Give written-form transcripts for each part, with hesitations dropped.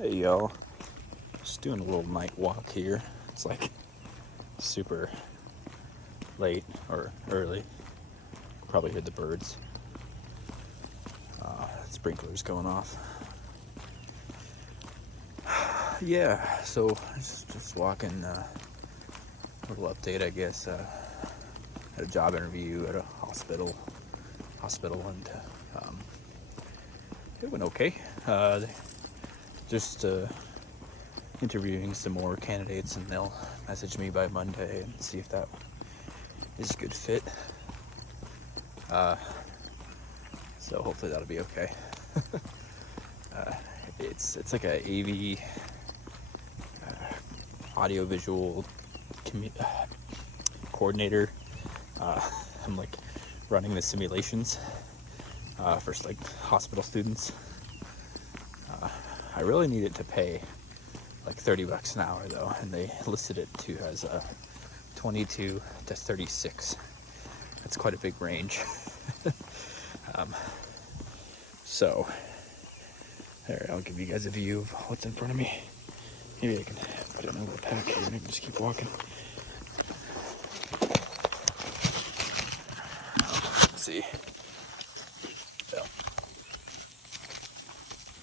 Hey y'all, just doing a little night walk here. It's like super late or early. Probably heard the birds. Sprinklers going off. Yeah, so just walking. A little update, I guess. Had a job interview at a hospital, and it went okay. Just interviewing some more candidates, and they'll message me by Monday and see if that is a good fit. So hopefully that'll be okay. It's like a AV audiovisual coordinator. I'm like running the simulations for like hospital students. I really need it to pay like $30 an hour though, and they listed it to as 22 to 36. That's quite a big range. So there, I'll give you guys a view of what's in front of me. Maybe I can put it in a little pack here and I can just keep walking. Let's see. Yeah.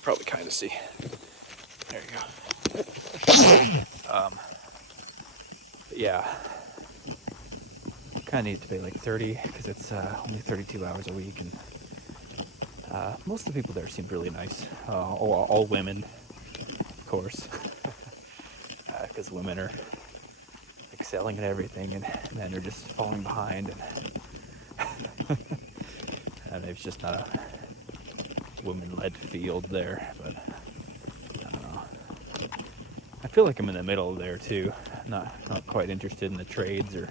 Probably kind of see. There you go. But yeah. Kind of need to pay like 30 because it's only 32 hours a week, and most of the people there seemed really nice. All women, of course, because women are excelling at everything, and men are just falling behind, and it's just not a women-led field there. But I don't know. I feel like I'm in the middle there too. Not quite interested in the trades or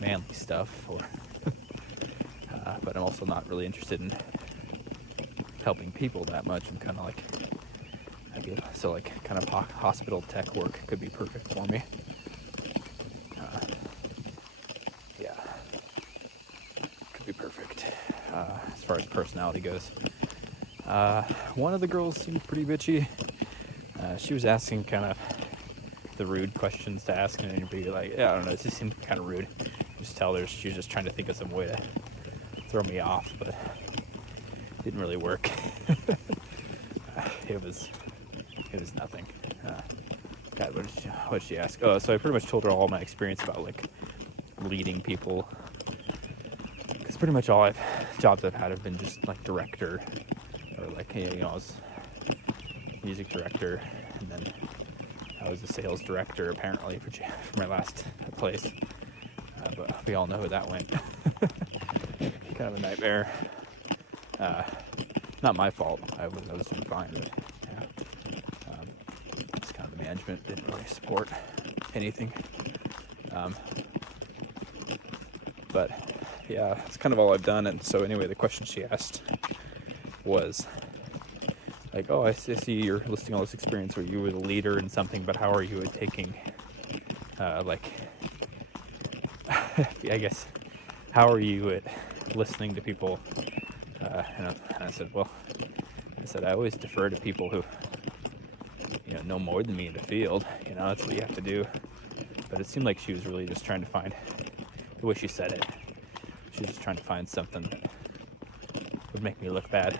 manly stuff, or but I'm also not really interested in helping people that much. I'm kind of like, so like kind of hospital tech work could be perfect for me. Yeah, could be perfect as far as personality goes. One of the girls seemed pretty bitchy. She was asking kind of the rude questions to ask in an interview. Like, yeah, I don't know, it just seemed kind of rude. Just tell her she was just trying to think of some way to throw me off, but it didn't really work. It was nothing. God, what did she ask? Oh, so I pretty much told her all my experience about like leading people, because pretty much all jobs I've had have been just like director, or like, you know, I was music director, and then I was a sales director apparently for my last place. But we all know how that went. Kind of a nightmare. Not my fault. I was doing fine, but yeah. Just kind of the management didn't really support anything. But yeah, that's kind of all I've done. And so anyway, the question she asked was like, "Oh, I see you're listing all this experience where you were the leader in something, but how are you at taking, like, I guess, how are you at listening to people?" And I said, well, I always defer to people who, you know more than me in the field. You know, that's what you have to do. But it seemed like she was really just trying to find, the way she said it, she was just trying to find something that would make me look bad.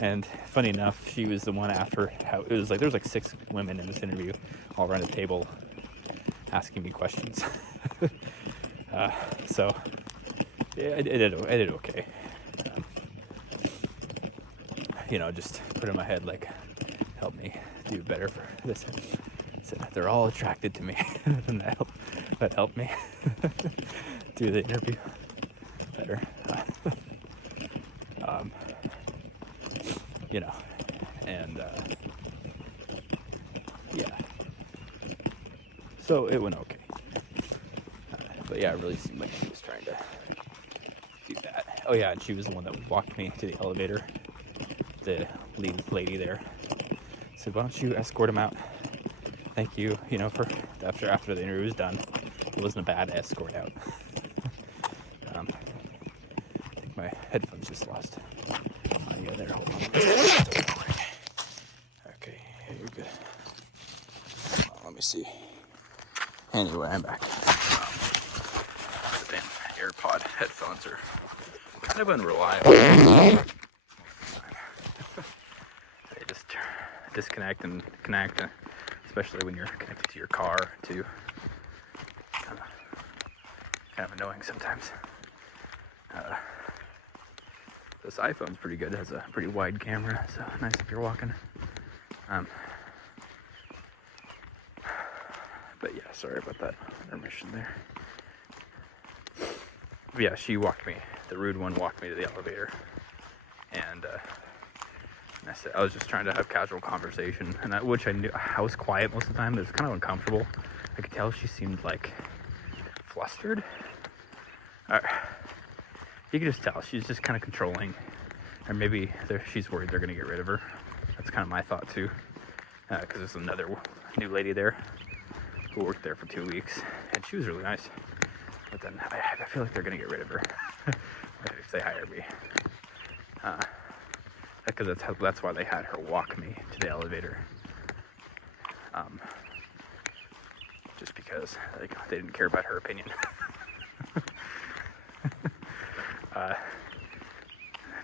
And funny enough, she was the one after, how it was like, there's like 6 women in this interview all around a table asking me questions. So yeah, I did okay. You know, just put in my head, like, help me do better for this. So they're all attracted to me, and that helped me do the interview better. You know, and yeah. So it went okay. But yeah, it really seemed like she was trying to do that. Oh yeah, and she was the one that walked me to the elevator. The lead lady there said, "Why don't you escort him out? Thank you, for after the interview was done." It wasn't a bad escort out. I think my headphones just lost audio there. Hold on. Okay, Anyway, I'm back. The damn AirPod headphones are kind of unreliable. They just disconnect and connect, especially when you're connected to your car, too. Kind of annoying sometimes. This iPhone's pretty good. It has a pretty wide camera, so nice if you're walking. But yeah, sorry about that intermission there. But yeah, she walked me. The rude one walked me to the elevator, and I said I was just trying to have casual conversation, and which I knew I was quiet most of the time. But it was kind of uncomfortable. I could tell she seemed like flustered. You could just tell she's just kind of controlling, or maybe she's worried they're gonna get rid of her. That's kind of my thought too, because there's another new lady there who worked there for 2 weeks, and she was really nice. But then I feel like they're gonna get rid of her if they hire me, because that's why they had her walk me to the elevator. Just because they didn't care about her opinion.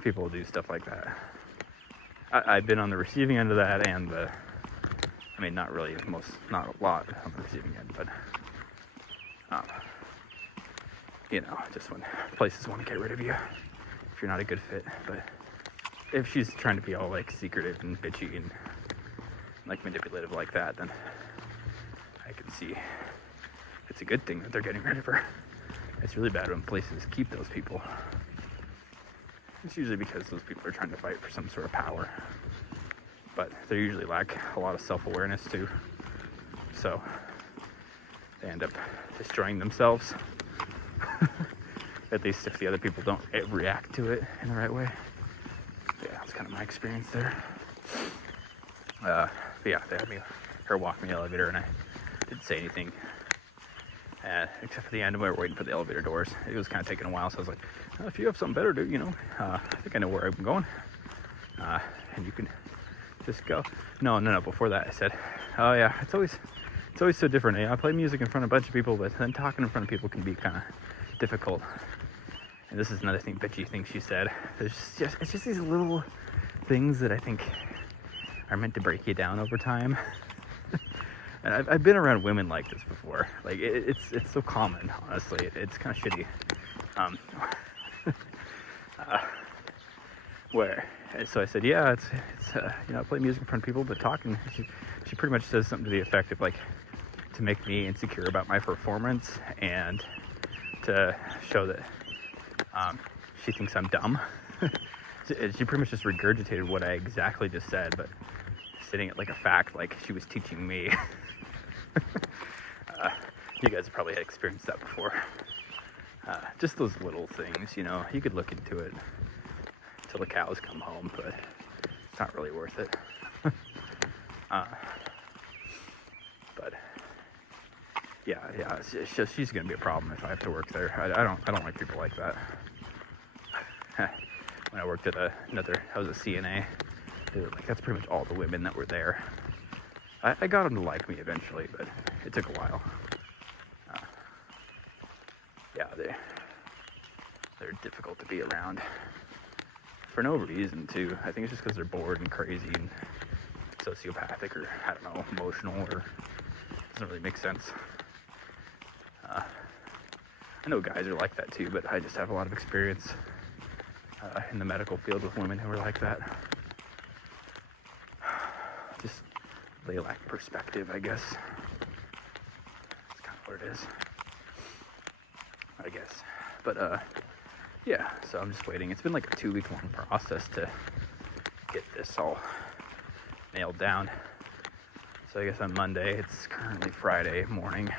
People do stuff like that. I've been on the receiving end of that, and not really, not a lot on the receiving end, but just when places want to get rid of you if you're not a good fit. But if she's trying to be all like secretive and bitchy and like manipulative like that, then I can see it's a good thing that they're getting rid of her. It's really bad when places keep those people. It's usually because those people are trying to fight for some sort of power, but they usually lack a lot of self-awareness too, so they end up destroying themselves. At least if the other people don't react to it in the right way. Yeah, that's kind of my experience there. But yeah, they had her walk me in the elevator, and I didn't say anything, except for the end when we were waiting for the elevator doors. It was kind of taking a while, so I was like, if you have something better to do, I think I know where I'm going, and you can just go. No, before that I said, oh yeah, it's always so different. I play music in front of a bunch of people, but then talking in front of people can be kind of difficult. And this is another bitchy thing she said. It's just these little things that I think are meant to break you down over time. And I've been around women like this before. Like it's so common, honestly. It's kind of shitty. So I said, yeah, it's I play music in front of people, but talking. She pretty much says something to the effect of like, to make me insecure about my performance and to show that she thinks I'm dumb. She pretty much just regurgitated what I exactly just said, but stating it like a fact, like she was teaching me. You guys have probably experienced that before. Just those little things, you could look into it till the cows come home, but it's not really worth it. But yeah, it's just, she's gonna be a problem if I have to work there. I don't like people like that. When I worked at I was a CNA, that's pretty much all the women that were there. I got them to like me eventually, but it took a while. Yeah, they're difficult to be around for no reason too. I think it's just because they're bored and crazy and sociopathic, or I don't know, emotional, or doesn't really make sense. I know guys are like that too, but I just have a lot of experience in the medical field with women who are like that. Just they lack perspective, I guess. That's kind of what it is, I guess. But yeah, so I'm just waiting. It's been like a 2-week long process to get this all nailed down. So I guess on Monday, it's currently Friday morning,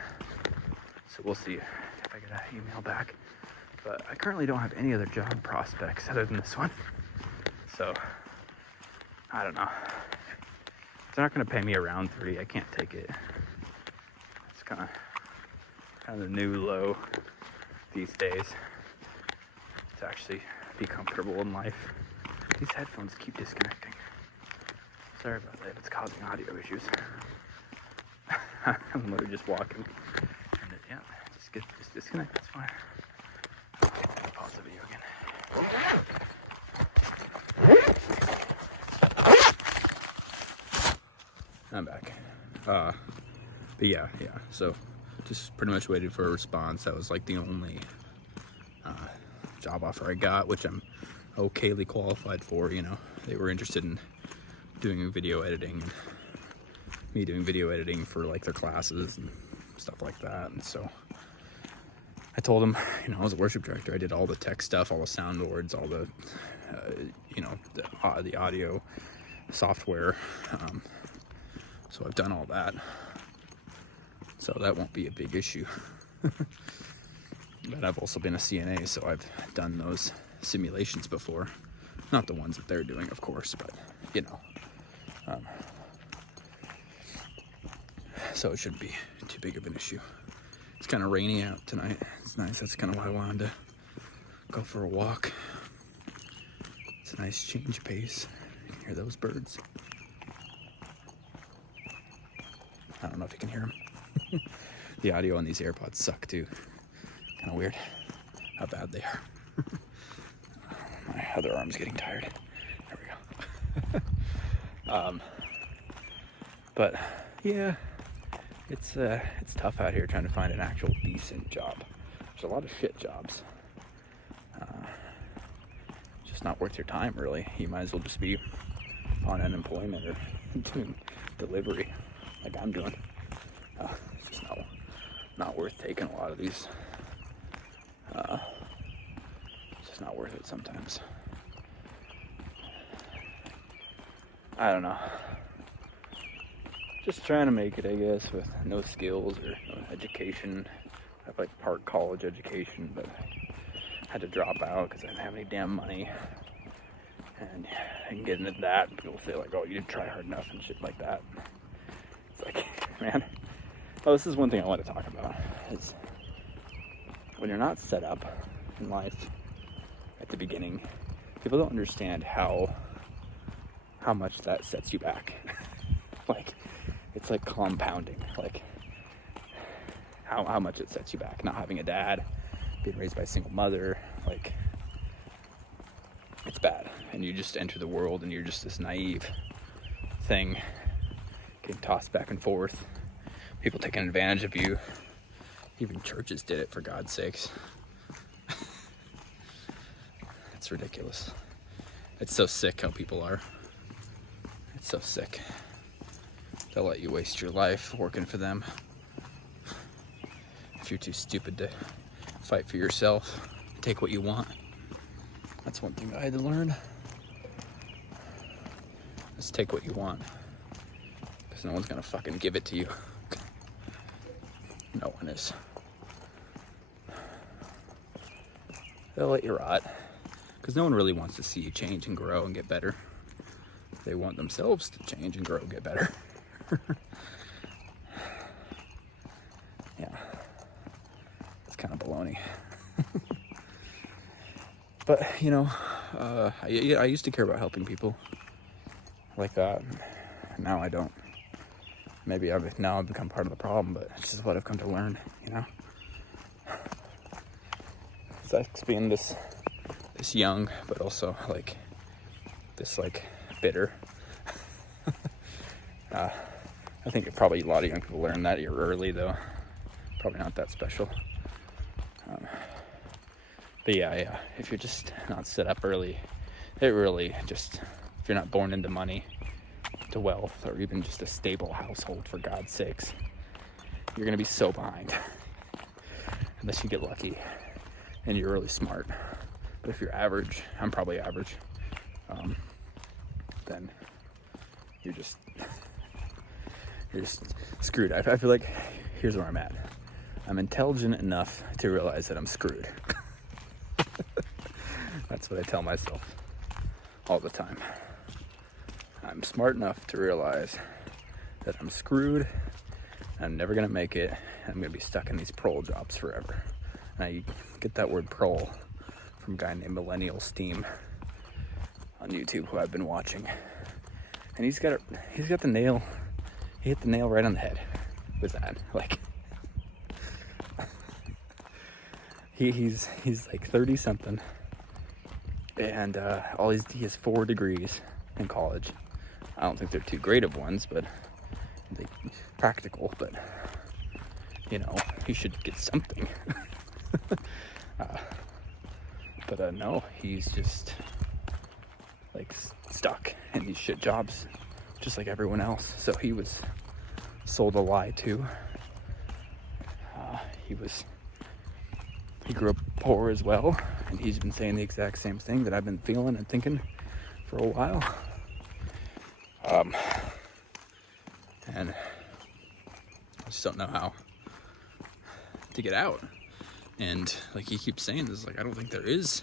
so we'll see if I get an email back. But I currently don't have any other job prospects other than this one, so I don't know. If they're not going to pay me around 3, I can't take it. It's kind of the new low these days, to actually be comfortable in life. These headphones keep disconnecting. Sorry about that, it's causing audio issues. I'm literally just walking just disconnect. That's fine. Okay, I'm gonna pause the video again. I'm back. But yeah. So just pretty much waited for a response. That was like the only job offer I got, which I'm okayly qualified for. You know, they were interested in doing video editing and me doing video editing for like their classes and stuff like that. And so I told them, you know, I was a worship director. I did all the tech stuff, all the soundboards, all the you know, the audio software. So I've done all that. So that won't be a big issue. But I've also been a CNA, so I've done those simulations before. Not the ones that they're doing, of course, but, you know. So it shouldn't be too big of an issue. It's kind of rainy out tonight. It's nice. That's kind of why I wanted to go for a walk. It's a nice change of pace. You can hear those birds. I don't know if you can hear them. The audio on these AirPods suck too. Kind of weird how bad they are. My other arm's getting tired. There we go. But yeah, it's tough out here trying to find an actual decent job. There's a lot of shit jobs. Just not worth your time, really. You might as well just be on unemployment or doing delivery like I'm doing. It's just not worth taking a lot of these. It's just not worth it sometimes. I don't know. Just trying to make it, I guess, with no skills or no education. I have like part college education, but I had to drop out because I didn't have any damn money. And I can get into that, and people say like, "Oh, you didn't try hard enough" and shit like that. It's like, man. Oh, this is one thing I want to talk about. Is when you're not set up in life at the beginning, people don't understand how much that sets you back. Like, it's like compounding. Like, how much it sets you back. Not having a dad, being raised by a single mother, like, it's bad. And you just enter the world and you're just this naive thing, getting tossed back and forth. People taking advantage of you. Even churches did it, for God's sakes. It's ridiculous. It's so sick how people are. It's so sick. They'll let you waste your life working for them. If you're too stupid to fight for yourself, take what you want. That's one thing I had to learn. Just take what you want. Because no one's gonna fucking give it to you. No one is. They'll let you rot. Because no one really wants to see you change and grow and get better. They want themselves to change and grow and get better. Yeah. It's kind of baloney. But, you know, I used to care about helping people. Like that. Now I don't. Maybe now I've become part of the problem, but it's just what I've come to learn, you know? It's being this young, but also, like, this, like, bitter. I think probably a lot of young people learn that you're early, though. Probably not that special. But yeah, if you're just not set up early, it really just, if you're not born into money, to wealth, or even just a stable household, for God's sakes, you're gonna be so behind. Unless you get lucky and you're really smart. But if you're average, I'm probably average, then you're just screwed. I feel like, here's where I'm at. I'm intelligent enough to realize that I'm screwed. That's what I tell myself all the time. I'm smart enough to realize that I'm screwed, I'm never gonna make it, and I'm gonna be stuck in these prole jobs forever. And I get that word prole from a guy named Millennial Steam on YouTube, who I've been watching. And he's got the nail, he hit the nail right on the head with that. Like, he's like 30 something, and he has 4 degrees in college. I don't think they're too great of ones, but they practical. But he should get something. But no, he's just like stuck in these shit jobs, just like everyone else. So he was sold a lie too. He grew up poor as well, and he's been saying the exact same thing that I've been feeling and thinking for a while. And I just don't know how to get out. And like he keeps saying this, like I don't think there is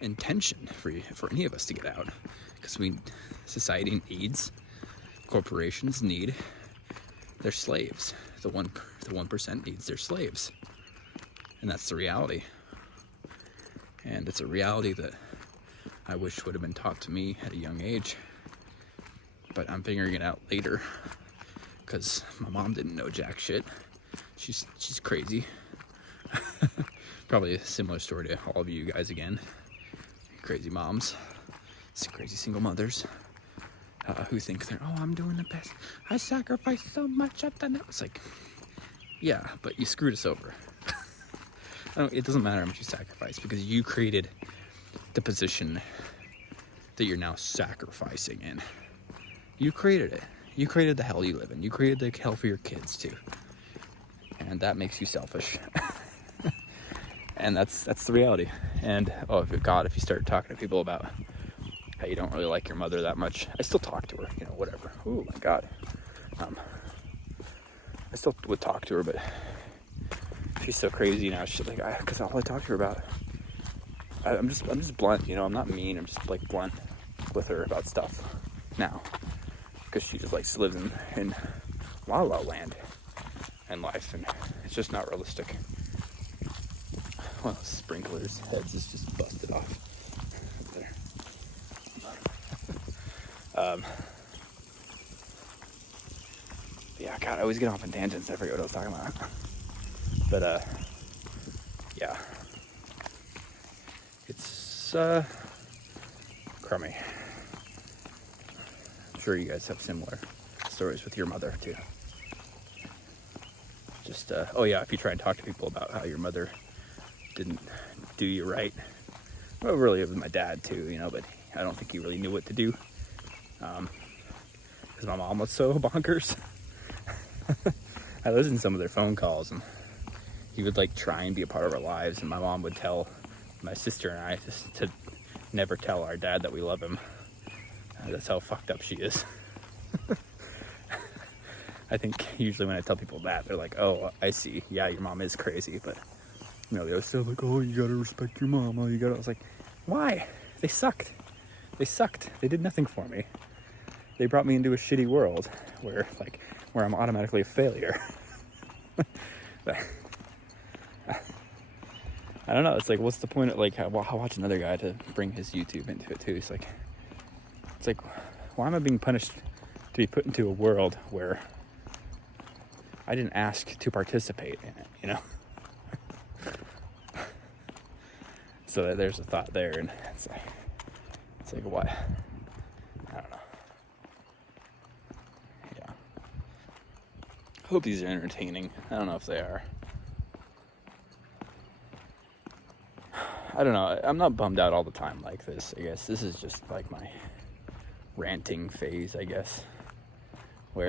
intention for any of us to get out, because society needs, corporations need their slaves. The 1% needs their slaves. And that's the reality. And it's a reality that I wish would have been taught to me at a young age. But I'm figuring it out later, because my mom didn't know jack shit. She's crazy. Probably a similar story to all of you guys again. Crazy moms, crazy single mothers, who think I'm doing the best. I sacrificed so much at the net. It's like, yeah, but you screwed us over. It doesn't matter how much you sacrifice, because you created the position that you're now sacrificing in. You created it. You created the hell you live in. You created the hell for your kids too. And that makes you selfish. And that's the reality. And if you start talking to people about how you don't really like your mother that much, I still talk to her, whatever. Oh my God. I still would talk to her, but she's so crazy now. She's like, because all I talk to her about, I'm just blunt, I'm not mean. I'm just like blunt with her about stuff now, because she just likes to live in la la land and life, and it's just not realistic. Well, sprinklers heads is just busted off there. Yeah, God, I always get off on tangents. I forget what I was talking about. But yeah, it's crummy. I'm sure you guys have similar stories with your mother too. Just if you try and talk to people about how your mother didn't do you right. Well, really, it was my dad too, but I don't think he really knew what to do, because my mom was so bonkers. I listened to some of their phone calls, and he would like try and be a part of our lives, and my mom would tell my sister and I just to never tell our dad that we love him. That's how fucked up she is. I think usually when I tell people that, they're like, oh, I see, yeah, your mom is crazy, but they always say like, oh, you gotta respect your mom. I was like, why? They sucked. They did nothing for me. They brought me into a shitty world where I'm automatically a failure. But, I don't know. It's like, what's the point of I watch another guy to bring his YouTube into it too. It's like, why am I being punished to be put into a world where I didn't ask to participate in it, So there's a thought there, and it's like what? I don't know. Yeah. I hope these are entertaining. I don't know if they are. I don't know. I'm not bummed out all the time like this. I guess this is just like my ranting phase, I guess. Where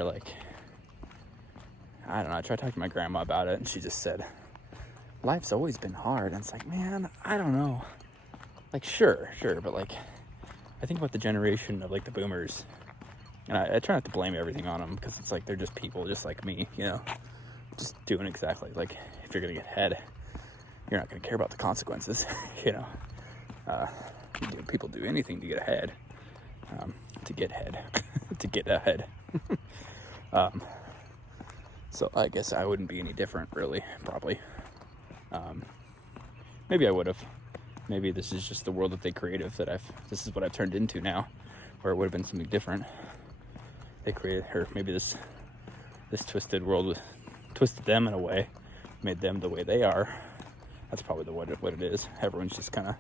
I don't know, I tried talking to my grandma about it, and she just said, life's always been hard. And it's like, man, I don't know. Sure, but I think about the generation of the boomers, and I try not to blame everything on them, because it's they're just people just like me, just doing exactly if you're gonna get ahead, you're not gonna care about the consequences. People do anything to get ahead, to get ahead. So I guess I wouldn't be any different, really, probably. Maybe I would have. Maybe this is just the world that they created, this is what I've turned into now, where it would have been something different. They created, or maybe this twisted world twisted them in a way, made them the way they are, That's probably what it is. Everyone's just kind of,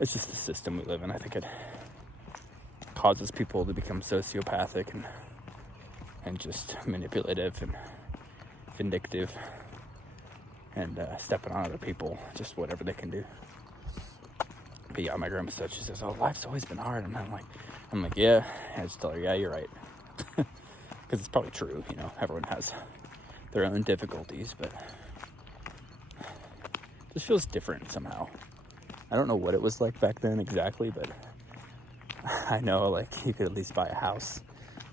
it's just the system we live in. I think it causes people to become sociopathic and just manipulative and vindictive and stepping on other people, just whatever they can do. But yeah, my grandma said, she says, oh, life's always been hard. And I'm like, yeah. And I just tell her, yeah, you're right. Because it's probably true, you know, everyone has their own difficulties, but it just feels different somehow. I don't know what it was like back then exactly, but I know, like, you could at least buy a house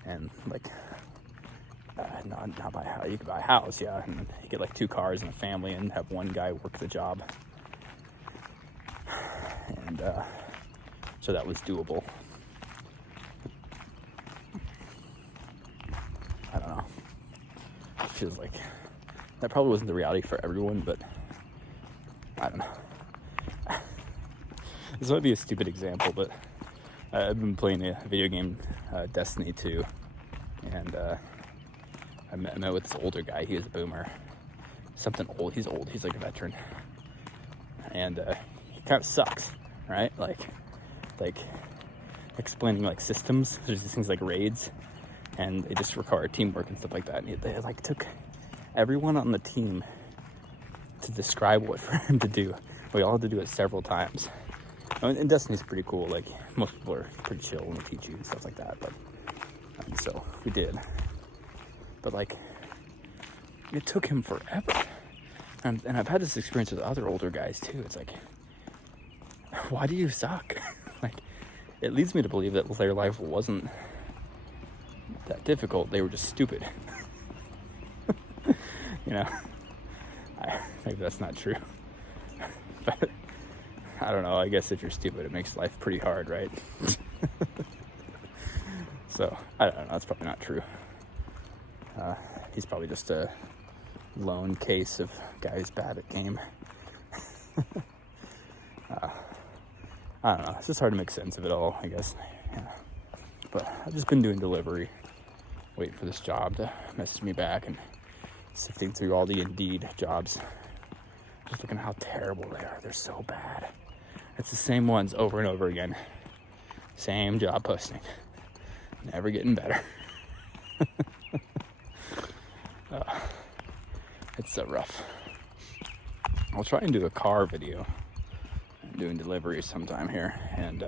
and, like, not buy a house. You could buy a house, yeah, and you get, like, 2 cars and a family and have one guy work the job. And so that was doable. I don't know. It feels like that probably wasn't the reality for everyone, but I don't know. This might be a stupid example, but I've been playing a video game, Destiny 2, and I met with this older guy. He was a boomer. Something old. He's old. He's like a veteran. And he kind of sucks, right? Like explaining like systems. There's these things like raids, and they just require teamwork and stuff like that. And they like took everyone on the team to describe what for him to do. We all had to do it several times. And Destiny's pretty cool. Like, most people are pretty chill when they teach you and stuff like that. But so we did. But like, it took him forever. And I've had this experience with other older guys too. It's like, why do you suck? Like, it leads me to believe that their life wasn't that difficult. They were just stupid. You know, maybe that's not true. But I don't know. I guess if you're stupid, it makes life pretty hard, right? So I don't know. That's probably not true. He's probably just a lone case of guy who's bad at game. I don't know. It's just hard to make sense of it all, I guess. Yeah. But I've just been doing delivery, waiting for this job to message me back, and sifting through all the Indeed jobs, just looking at how terrible they are. They're so bad. It's the same ones over and over again. Same job posting. Never getting better. It's so rough. I'll try and do a car video. I'm doing delivery sometime here, and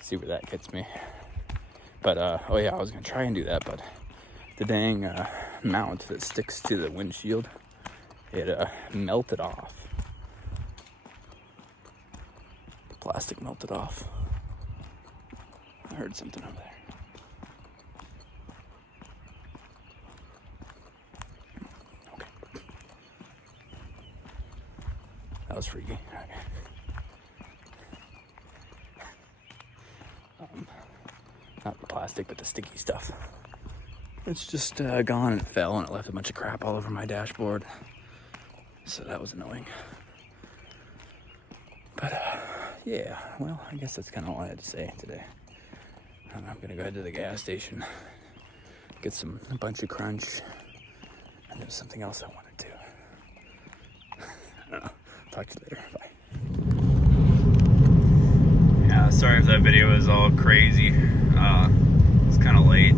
see where that gets me. But oh yeah, I was gonna try and do that, but the dang mount that sticks to the windshield, it melted off. The plastic melted off. I heard something over there. That was freaky. Okay. Not the plastic, but the sticky stuff. It's just gone, and it fell, and it left a bunch of crap all over my dashboard. So that was annoying. But yeah, well, I guess that's kind of all I had to say today. I'm gonna go head to the gas station, get a bunch of crunch, and there's something else I wanted to. I don't know. Talk to you later. Bye. Yeah, sorry if that video was all crazy. It's kind of late.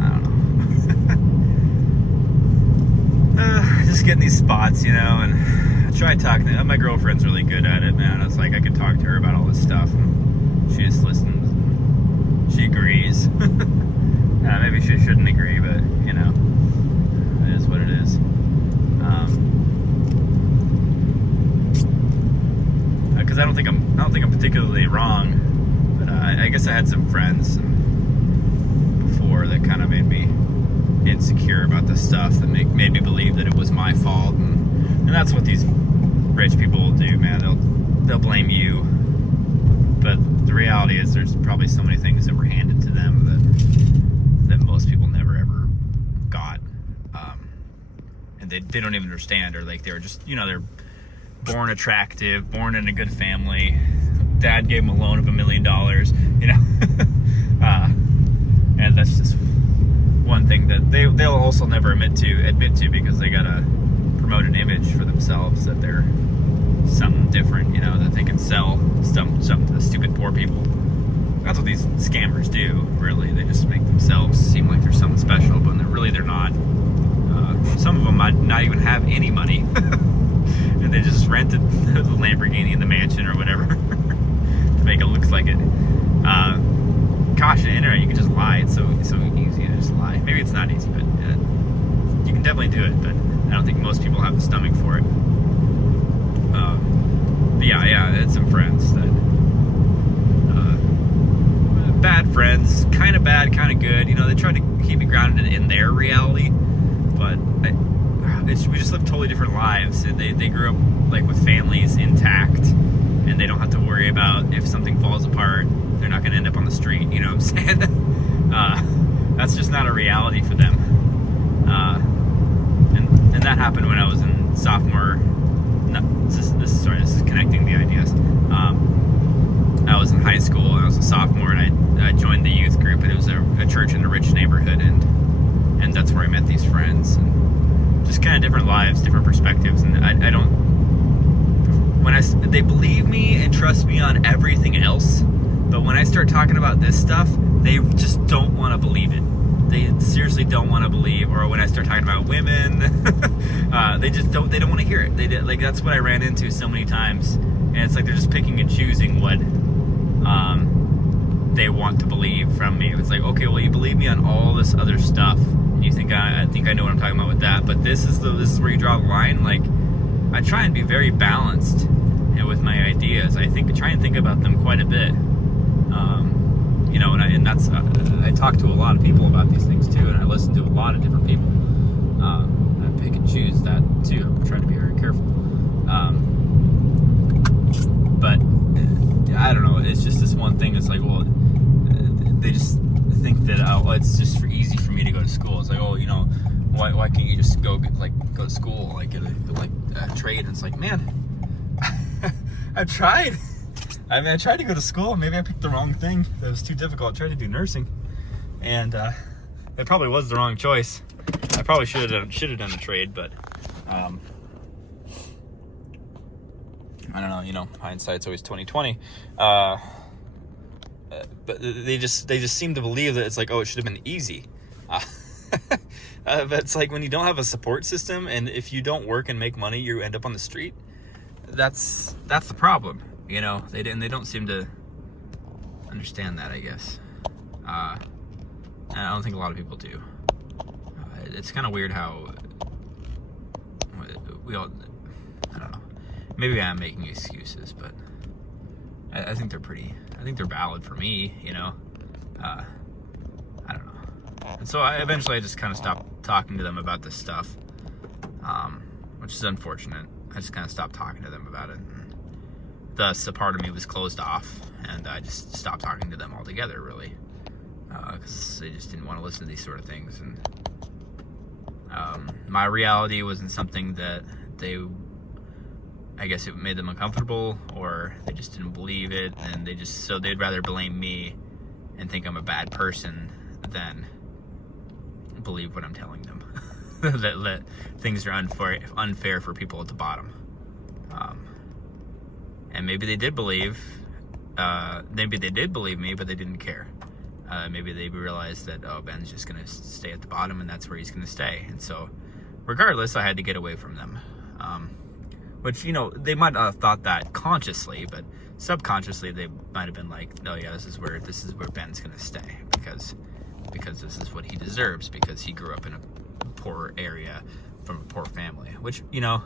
I don't know. Just getting these spots, you know, and I tried talking to my girlfriend's really good at it, man. It's like I could talk to her about all this stuff, and she just listens. She agrees. Maybe she shouldn't agree, but you know, it is what it is. Because I don't think I'm particularly wrong, but I guess I had some friends before that kind of made me insecure about this stuff, that made me believe that it was my fault, and that's what these rich people will do, man. They'll blame you, but the reality is there's probably so many things that were handed to them that most people never ever got, and they don't even understand, or like they were just, you know, they're born attractive, born in a good family. Dad gave him a loan of $1 million, you know. And that's just one thing that they'll also never admit to because they gotta promote an image for themselves that they're something different, you know, that they can sell some to the stupid poor people. That's what these scammers do, really. They just make themselves seem like they're something special, but they're not. Some of them might not even have any money. And they just rented the Lamborghini and the mansion or whatever to make it look like it. Gosh, the internet, you can just lie. It's so easy to just lie. Maybe it's not easy, but you can definitely do it. But I don't think most people have the stomach for it. But yeah, I had some friends that bad friends, kind of bad, kind of good. You know, they try to keep me grounded in their reality, but we just live totally different lives. And they grew up like with families intact, and they don't have to worry about if something falls apart, they're not going to end up on the street. You know what I'm saying? That's just not a reality for them. And that happened when I was in sophomore. No, this is connecting the ideas. I was in high school, and I was a sophomore, and I joined the youth group, and it was a church in a rich neighborhood, and that's where I met these friends. And just kind of different lives, different perspectives, and I don't. They believe me and trust me on everything else, but when I start talking about this stuff, they just don't want to believe it. They seriously don't want to believe. Or when I start talking about women, they just don't. They don't want to hear it. Like that's what I ran into so many times, and it's like they're just picking and choosing what they want to believe from me. It's like, okay, well, you believe me on all this other stuff. You think I know what I'm talking about with that, but this is where you draw the line. Like, I try and be very balanced with my ideas. I try and think about them quite a bit. You know, and that's I talk to a lot of people about these things too, and I listen to a lot of different people. I pick and choose that too. I'm trying to be very careful. But I don't know. It's just this one thing. It's like, well, they just think that it's just easy for me to go to school. It's like, oh, you know, why can't you just go to school, like get a trade? And it's like, man, I've tried. I mean, I tried to go to school. Maybe I picked the wrong thing. That was too difficult. I tried to do nursing, and it probably was the wrong choice. I probably should have done a trade, but I don't know. You know, hindsight's always 20/20. But they just seem to believe that it's like, oh, it should have been easy. But it's like when you don't have a support system, and if you don't work and make money, you end up on the street. That's the problem. You know, they don't seem to understand that, I guess. And I don't think a lot of people do. It's kind of weird how we all, I don't know. Maybe I'm making excuses, but I think they're valid for me, you know. I don't know. And so eventually I just kind of stopped talking to them about this stuff, which is unfortunate. I just kind of stopped talking to them about it. Thus, a part of me was closed off, and I just stopped talking to them altogether, really, because they just didn't want to listen to these sort of things. And my reality wasn't something that I guess it made them uncomfortable, or they just didn't believe it, and so they'd rather blame me and think I'm a bad person than believe what I'm telling them. that things are unfair for people at the bottom. And maybe they did believe me, but they didn't care. Maybe they realized that, oh, Ben's just going to stay at the bottom, and that's where he's going to stay. And so, regardless, I had to get away from them. Which, you know, they might not have thought that consciously, but subconsciously they might have been like, oh yeah, this is where Ben's going to stay, because this is what he deserves, because he grew up in a poor area from a poor family. Which, you know,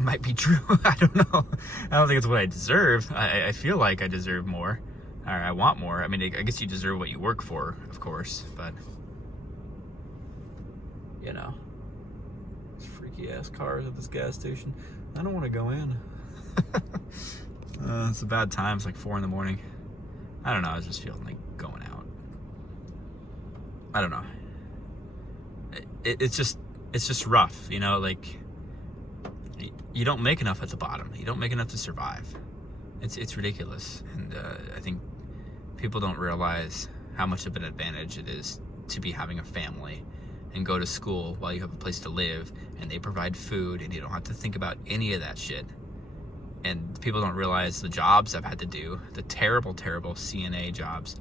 might be true. I don't know. I don't think it's what I deserve. I feel like I deserve more, or I want more. I mean, I guess you deserve what you work for, of course, but you know, these freaky ass cars at this gas station. I don't want to go in. It's a bad time. It's like 4 a.m. I don't know. I was just feeling like going out. I don't know. It's just rough, you know. Like, you don't make enough at the bottom. You don't make enough to survive. It's ridiculous, and I think people don't realize how much of an advantage it is to be having a family and go to school while you have a place to live, and they provide food, and you don't have to think about any of that shit. And people don't realize the jobs I've had to do, the terrible, terrible CNA jobs.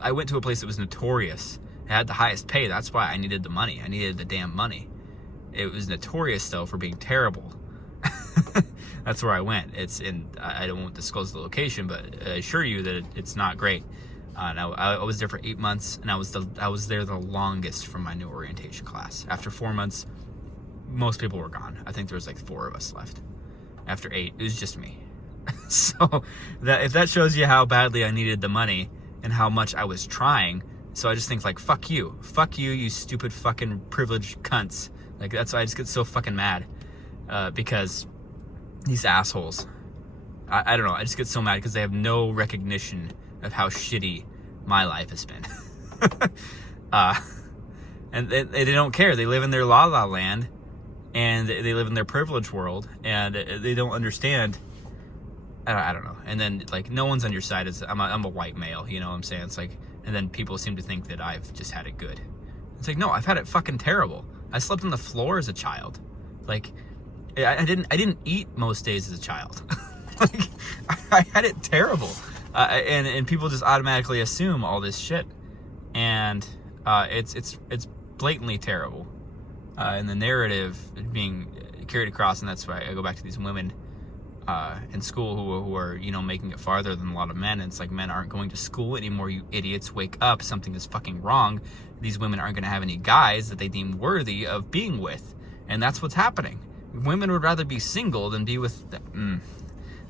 I went to a place that was notorious. It had the highest pay. That's why I needed the money. I needed the damn money. It was notorious, though, for being terrible. That's where I went. I won't disclose the location, but I assure you that it's not great. And I was there for 8 months, and I was there the longest from my new orientation class. After 4 months, most people were gone. I think there was like 4 of us left. After 8, it was just me. So if that shows you how badly I needed the money and how much I was trying, so I just think like, fuck you, you stupid fucking privileged cunts. Like, that's why I just get so fucking mad, because these assholes, I don't know, I just get so mad because they have no recognition of how shitty my life has been. And they don't care. They live in their la la land, and they live in their privilege world, and they don't understand. I don't know. And then, like, no one's on your side. I'm a white male, you know what I'm saying? It's like, and then people seem to think that I've just had it good. It's like, no, I've had it fucking terrible. I slept on the floor as a child. Like, I didn't eat most days as a child. Like, I had it terrible. And people just automatically assume all this shit. And it's blatantly terrible. And the narrative being carried across, and that's why I go back to these women in school who are, you know, making it farther than a lot of men. And it's like, men aren't going to school anymore, you idiots. Wake up, something is fucking wrong. These women aren't going to have any guys that they deem worthy of being with. And that's what's happening. Women would rather be single than be with than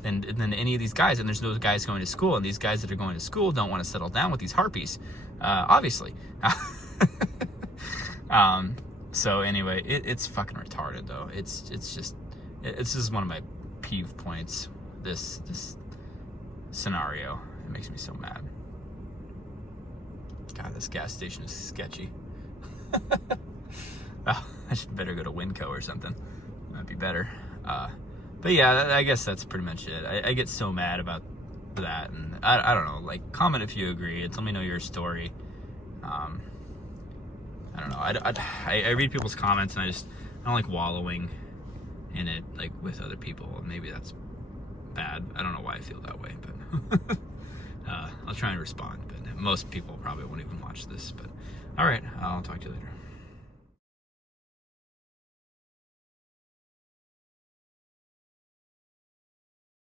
any of these guys. And there's no guys going to school, and these guys that are going to school don't want to settle down with these harpies, obviously. So anyway, it's fucking retarded, though. It's just one of my peeve points, this scenario. It makes me so mad. God, this gas station is sketchy. Oh, I should better go to Winco or something. That'd be better. But yeah, I guess that's pretty much it. I get so mad about that, and I don't know, like, comment if you agree. Tell me know your story. I don't know. I read people's comments, and I don't like wallowing in it, like, with other people. Maybe that's bad. I don't know why I feel that way, but I'll try and respond. But most people probably won't even watch this. But all right, I'll talk to you later.